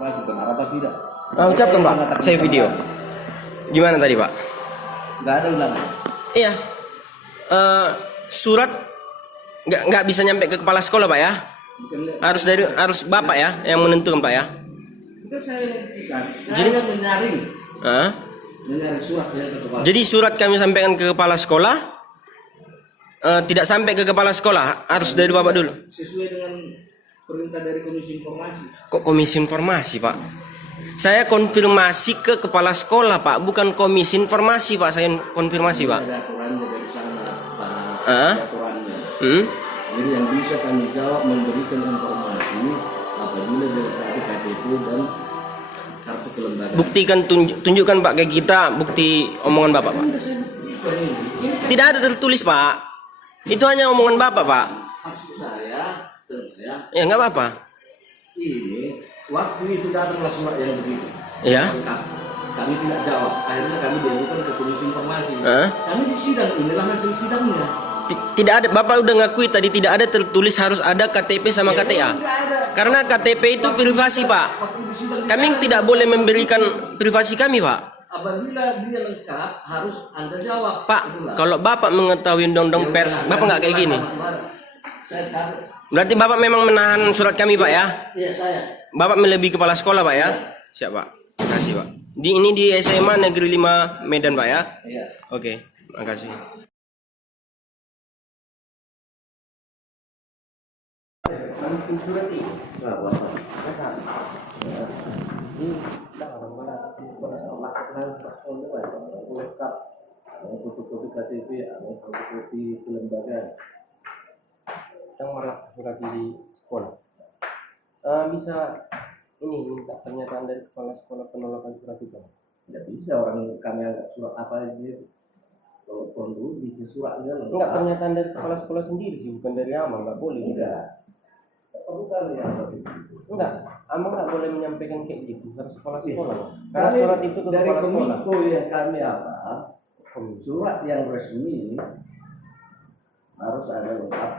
Masih benar apa tidak? Ucapkan Pak, saya video. Gimana tadi Pak? Nggak ada ulangan. Iya. Surat nggak bisa nyampe ke kepala sekolah Pak ya? Harus Bapak ya yang menentukan Pak ya? Itu saya buktikan. Saya menyaring surat yang ke kepala. Jadi surat kami sampaikan ke kepala sekolah, tidak sampai ke kepala sekolah, harus dari Bapak dulu. Sesuai dengan perintah dari Komisi Informasi. Kok Komisi Informasi Pak? Saya konfirmasi ke kepala sekolah Pak, bukan Komisi Informasi Pak. Saya konfirmasi Pak. Ada aturannya dari sana Pak. Aturannya. Jadi yang bisa kami jawab memberikan informasi apabila dilengkapi KTP dan kartu kelembagaan. Buktikan, tunjukkan Pak ke kita bukti omongan Bapak Pak. Tidak ada tertulis Pak. Itu hanya omongan Bapak Pak. Maksud saya, Ya nggak apa-apa. ini waktu itu datanglah surat yang begitu. Ya. Kami tidak jawab. Akhirnya kami diajukan ke Komisi Informasi. Kami di sidang, inilah hasil sidangnya. Tidak ada, Bapak udah ngakui tadi tidak ada tertulis harus ada KTP sama KTA. Karena KTP itu privasi Pak. Kami tidak boleh memberikan privasi kami Pak. Apabila dia lengkap harus Anda jawab. Pak, kalau Bapak mengetahui undang-undang pers, Bapak nggak kayak gini. Berarti Bapak memang menahan surat kami Pak ya? Iya saya. Bapak melebihi kepala sekolah Pak ya? Siap Pak. Terima kasih Pak. Ini di SMA Negeri 5 Medan Pak ya? Iya. Oke, makasih. Fotokopi KTP, fotokopi kelembagaan. Yang malah surat di sekolah. Bisa ini minta pernyataan dari kepala sekolah penolakan surat itu. Tidak bisa orang kami anggap surat apa aja. Kalau dulu bikin surat enggak, pernyataan dari kepala sekolah sendiri sih, bukan dari Amang, nggak boleh. Enggak. Bukan ya. Enggak, Amang nggak boleh menyampaikan kayak gitu, harus kepala sekolah. Karena surat itu ke dari kepala sekolah. Kominfo yang kami surat yang resmi harus ada lengkap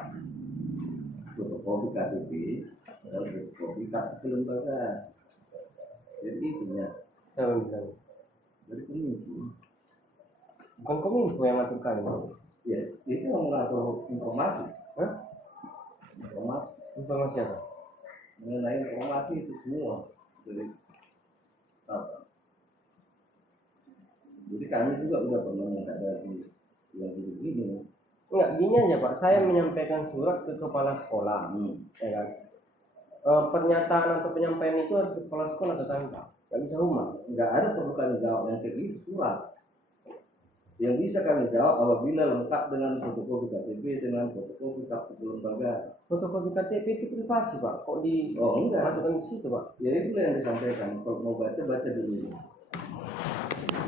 fotokopi KTP dan fotokopi kartu kelembagaan. Jadi itunya. Dari Kominfo. Bukan Kominfo yang ngatur kami. Ya, itu yang mengatur informasi. Informasi apa? Mengenai informasi itu semua. Jadi kami juga udah pernah menghadapi yang begini. Enggak, gini aja Pak, saya menyampaikan surat ke kepala sekolah, ya kan? Pernyataan atau penyampaian itu harus ke kepala sekolah ke kami Pak, nggak bisa humas. Nggak ada perlu kami jawab yang kayak gitu surat. Yang bisa kami jawab apabila lengkap dengan fotokopi KTP dengan fotokopi kartu kelembagaan. Fotokopi KTP itu privasi Pak, kok enggak masukkan di situ Pak? Ya itu yang disampaikan. Kalau mau baca dulu.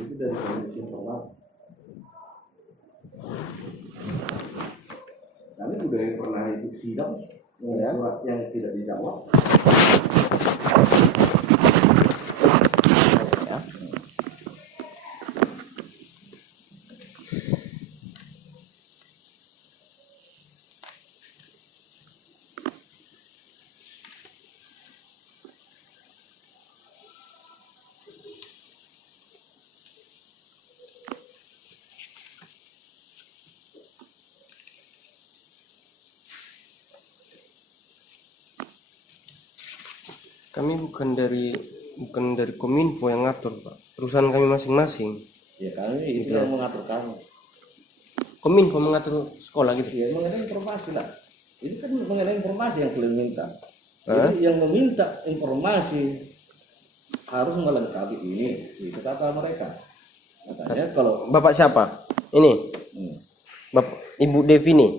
Itu dari Komisi Informasi. Kami juga pernah ikut sidang surat yang tidak dijawab. Kami bukan dari Kominfo yang ngatur Pak, perusahaan kami masing-masing. Ya kami itu yang mengatur kami. Kominfo mengatur sekolah gitu. Ya mengenai informasi lah. Ini kan mengenai informasi yang kalian minta. Jadi yang meminta informasi harus melengkapi ini. Itu kata mereka. Katanya kalau Bapak siapa? Ini. Bapak Ibu Devi nih.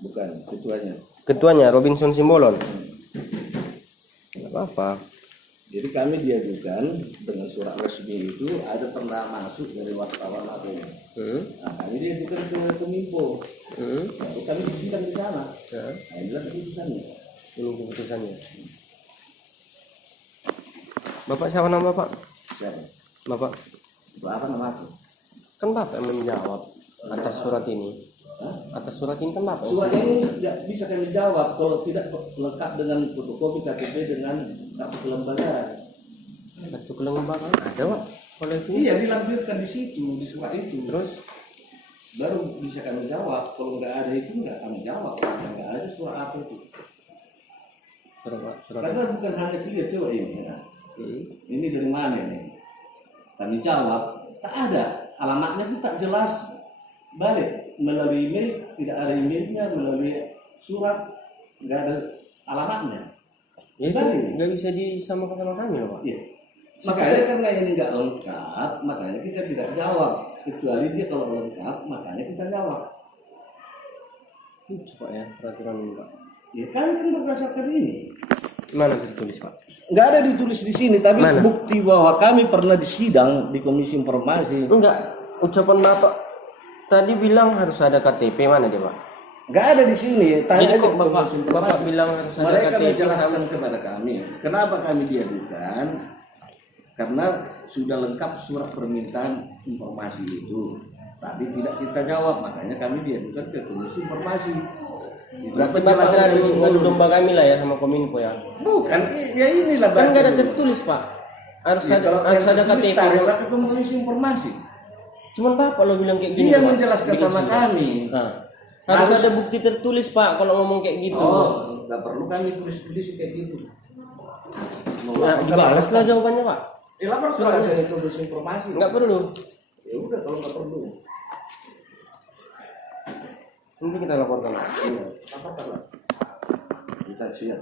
Bukan ketuanya. Ketuanya Robinson Simbolon. Apa? Jadi kami diajukan dengan surat resmi itu ada pernah masuk dari wartawan atau Nah kami diajukan ke Kominfo. Lalu kami disidang di sana. Nah inilah keputusannya. Keputusannya. Bapak siapa nama Bapak? Siapa? Bapak. Apa nama aku? Kan Bapak yang menjawab atas surat ini. Atas surat ini kan Bapak. Surat ini tidak bisa kami jawab kalau tidak lengkap dengan fotokopi KTP dengan kartu kelembagaan. Kartu kelembagaan ada pak. Kalau itu Iya, dilampirkan di situ, di surat itu. terus Baru bisa kami jawab. Kalau nggak ada itu nggak kami jawab. Kalau nggak ada surat apa itu. surat Karena bukan hanya dia coba ini. Ya. Ini dari mana nih? Kami jawab, tak ada. Alamatnya pun tak jelas. Balik melalui email, tidak ada emailnya, melalui surat, nggak ada alamatnya. ya itu Balik. nggak bisa disamakan sama kami loh pak. Iya. Makanya karena ini nggak lengkap, makanya kita tidak jawab. Kecuali dia kalau lengkap, makanya kita jawab. Coba ya peraturan ini pak. Ya kan berdasarkan ini. Mana tertulis pak? Nggak ada ditulis di sini, tapi Mana? bukti bahwa kami pernah disidang di Komisi Informasi. Enggak, ucapan bapak tadi bilang harus ada KTP, mana dia pak? Nggak ada di sini. Tanya Jadi aja kok ke bapak Komisi Informasi. bapak bilang harus ada Mereka KTP menjelaskan kepada kami kenapa kami diadukan, karena sudah lengkap surat permintaan informasi itu, tapi tidak kita jawab, makanya kami diadukan ke Komisi Informasi. Berarti bapak ngadu domba kami lah ya sama Kominfo ya? Bukan, ya inilah Kan nggak ada baca dulu. tertulis pak. Harus Ya, ada kalau harus yang ada ditulis, KTP. taruhlah ke Komisi Informasi. Cuman bapak lo bilang kayak gini. Dia Pak. menjelaskan Bikin sama surat. kami. Nah, harus ada bukti tertulis pak kalau ngomong kayak gitu. Oh, nggak perlu kami tulis kayak gitu. Nah, dibalas lah jawabannya pak. Lapor suratnya ke Komisi Informasi. Nggak perlu. Ya udah kalau nggak perlu. Nanti kita laporkan. Iya, laporkanlah. Bisa siap.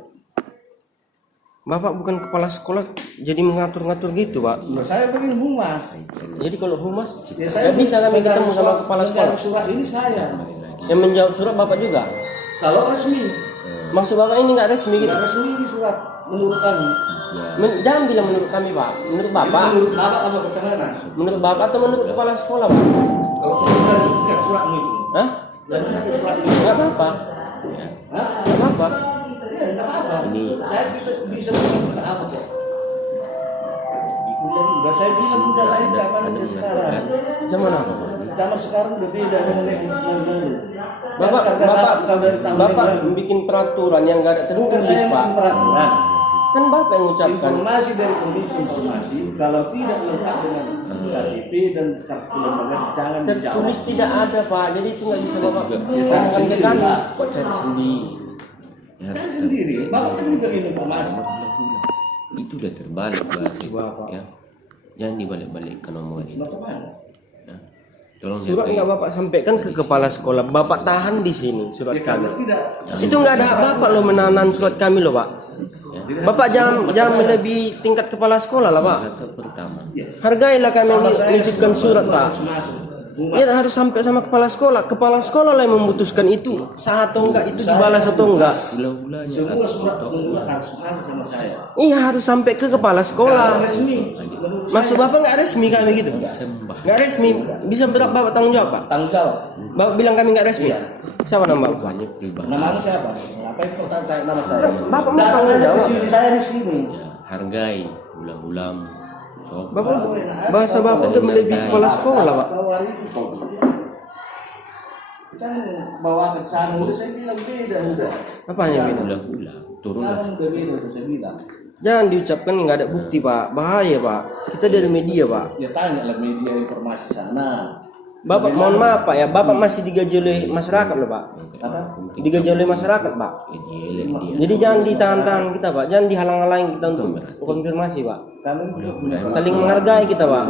Bapak bukan kepala sekolah jadi mengatur-ngatur gitu pak. Nah, saya pengen humas. Jadi kalau humas Ya, nggak bisa kami ketemu sama kepala sekolah. Surat ini saya. Yang menjawab surat bapak juga. Kalau resmi, Maksud bapak ini nggak resmi gitu. nggak resmi ini surat menurut kami. Jangan bilang menurut kami pak. Menurut bapak. Menurut bapak apa bagaimana? Menurut bapak atau menurut kepala sekolah pak? Kalau kita lanjutkan suratmu itu, Hah? lanjutkan suratmu. Nggak apa-apa. Hah? Nggak apa-apa. Ya, nggak apa-apa. Saya bisa bilang apa kok. Udah saya bilang udah lain zaman udah sekarang. Zaman apa pak? Zaman sekarang udah beda dengan yang dulu. Bapak bapak bikin peraturan yang nggak ada Bukan tertulis saya pak. bikin peraturan. Kan bapak yang ucapkan. Informasi dari Komisi Informasi kalau tidak lengkap dengan KTP dan kartu kelembagaan jangan dijawab. Tertulis tidak ada pak. Jadi itu nggak bisa bapak Ya, tanyakan ke sendiri kami. lah. Kok cari sendiri? Kan sendiri, bapak kan juga informasi. Itu udah terbalik bahasa itu ya. Jangan dibalik-balikkan omongan itu. Macam mana? Ya. Tolong Surat jaga nggak bapak sampaikan ke kepala sekolah. Bapak tahan di sini surat Ya kami. kalau tidak, Itu nggak ada hak bapak lo menahan surat kami lo pak. Bapak jangan melebihi tingkat kepala sekolah lah pak. bahasa pertama. Hargailah kami sama saya menitipkan surat pak. harus masuk. Ya harus sampai sama kepala sekolah. Kepala sekolah lah yang memutuskan itu sah atau enggak, itu dibalas atau enggak. Gula-gulanya Semua surat menurut harus masuk sama saya. Iya harus sampai ke kepala Kalau sekolah. resmi, menurut Maksud bapak nggak resmi kami gitu? sembah. Nggak resmi. Bisa berapa bapak tanggung jawab pak? tanggung jawab. Bapak bilang kami nggak resmi. Siapa nama bapak? Banyak pribadi. Nama siapa? Ngapain kau tanya nama saya? Bapak mau Datang tanggung aja jawab. di sini, saya di sini. Ya, hargai ulang-ulang. Sok. Bapak bahasa bapak udah melebihi kepala sekolah pak. Kau hari itu kau. Jangan bawa ke sana, udah saya bilang beda udah. Apanya beda? Ulang-ulang. Turunlah. Jangan udah beda udah saya bilang. Jangan diucapkan nggak ada bukti pak. Bahaya pak. Kita dari media pak. Ya tanya lah media informasi sana. Bapak mohon maaf pak ya. Bapak masih digaji oleh masyarakat loh pak. Apa? Digaji oleh masyarakat pak. Jelek dia. Jadi jangan ditahan-tahan kita pak. Jangan dihalang-halangin kita untuk konfirmasi pak. Kami juga punya Saling menghargai kita pak.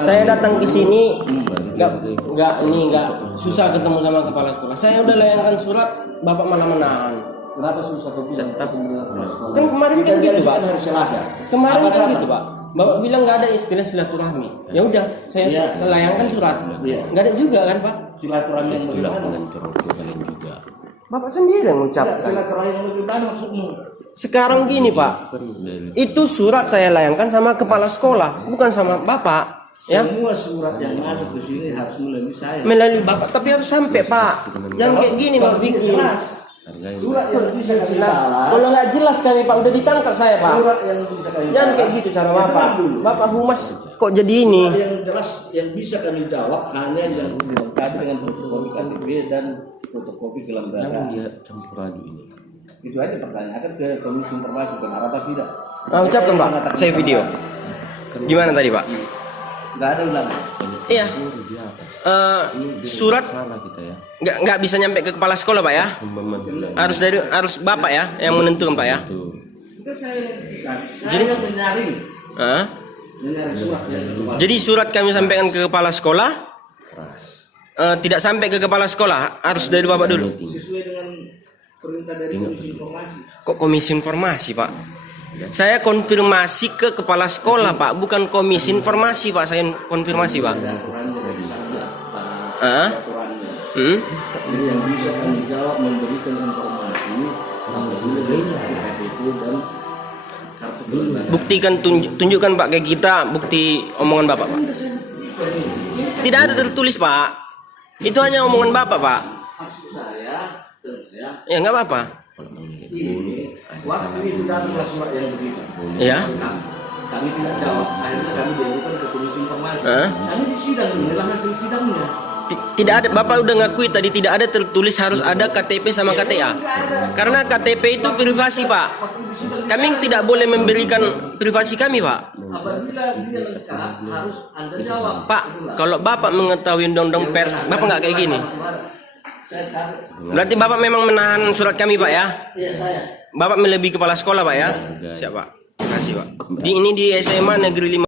Saya datang ke sini nggak susah ketemu sama kepala sekolah. Saya udah layangkan surat, bapak malah menahan. Kenapa susah kau bilang? Tetap Kan kemarin kan gitu pak. Hari Selasa. Kemarin kan Apa? gitu pak. Bapak bilang nggak ada istilah silaturahmi. Ya udah, saya layangkan surat. Iya. Nggak ada juga kan pak. Silaturahmi yang Itulah bagaimana? pengatur orang kalian juga. Bapak sendiri yang Tidak, mengucapkan. silaturahmi yang bagaimana maksudmu? Sekarang gini pak. Kan dari Itu surat saya layangkan sama kepala sekolah, bukan sama bapak. Ya, Semua surat yang masuk ke sini harus melalui saya. melalui bapak. Tapi harus sampai pak. Jangan kayak gini Kalau pak tidak bikin. jelas, hargai. surat yang bisa kami Jelas. balas, Kalau nggak jelas kami pak udah ditangkap saya pak. surat yang bisa kami Jangan balas, kayak gitu cara ya bapak. tenang dulu. Bapak humas kok jadi ini? Surat yang jelas yang bisa kami jawab hanya yang dilengkapi dengan fotokopi KTP dan fotokopi Jangan kelembagaan. dia campur aduk ini. Itu aja pertanyaan ke Komisi Informasi benar apa tidak. Nah, ucapkan pak, saya video. Gimana tadi Pak? Nggak ada ulama. Iya. Di atas. Surat Salah kita ya. nggak bisa nyampe ke kepala sekolah Pak ya? Harus Bapak ya yang menentukan Pak ya? Tuh. Itu saya menyaring Hah? surat yang keluar. Jadi surat kami sampaikan ke kepala sekolah Keras. tidak sampai ke kepala sekolah, harus dari Bapak dulu. Sesuai dengan perintah dari Komisi Informasi. Kok komisi informasi Pak? Saya konfirmasi ke kepala sekolah Pak, bukan komisi informasi Pak. Saya konfirmasi Pak. Ada aturannya dari sana, Pak. Hah? Aturannya. Hmm? Jadi yang bisa kami jawab memberikan informasi apabila dari KTP dan kartu keluarga. Buktikan tunjukkan Pak ke kita bukti omongan Bapak Pak. Tidak ada tertulis Pak. Itu hanya omongan Bapak Pak. Maksud saya, ya, Ya nggak apa-apa. Kalau mengirim ini waktu itu datanglah surat yang begitu. Ya. Kami tidak jawab. Akhirnya kami diajukan ke Komisi Informasi. Hah? Kami di sidang, inilah hasil sidangnya. Tidak ada, Bapak udah ngakui tadi tidak ada tertulis harus ada KTP sama KTA. Karena KTP itu privasi Pak. Kami tidak boleh memberikan privasi kami Pak. Apabila dia lengkap, harus Anda jawab. Pak, kalau Bapak mengetahui undang-undang pers, Bapak nggak kayak gini. Saya tahu. Berarti Bapak memang menahan surat kami Pak ya? Iya saya. Bapak melebihi kepala sekolah Pak ya? Siap Pak. Terima kasih Pak. Ini di SMA Negeri 5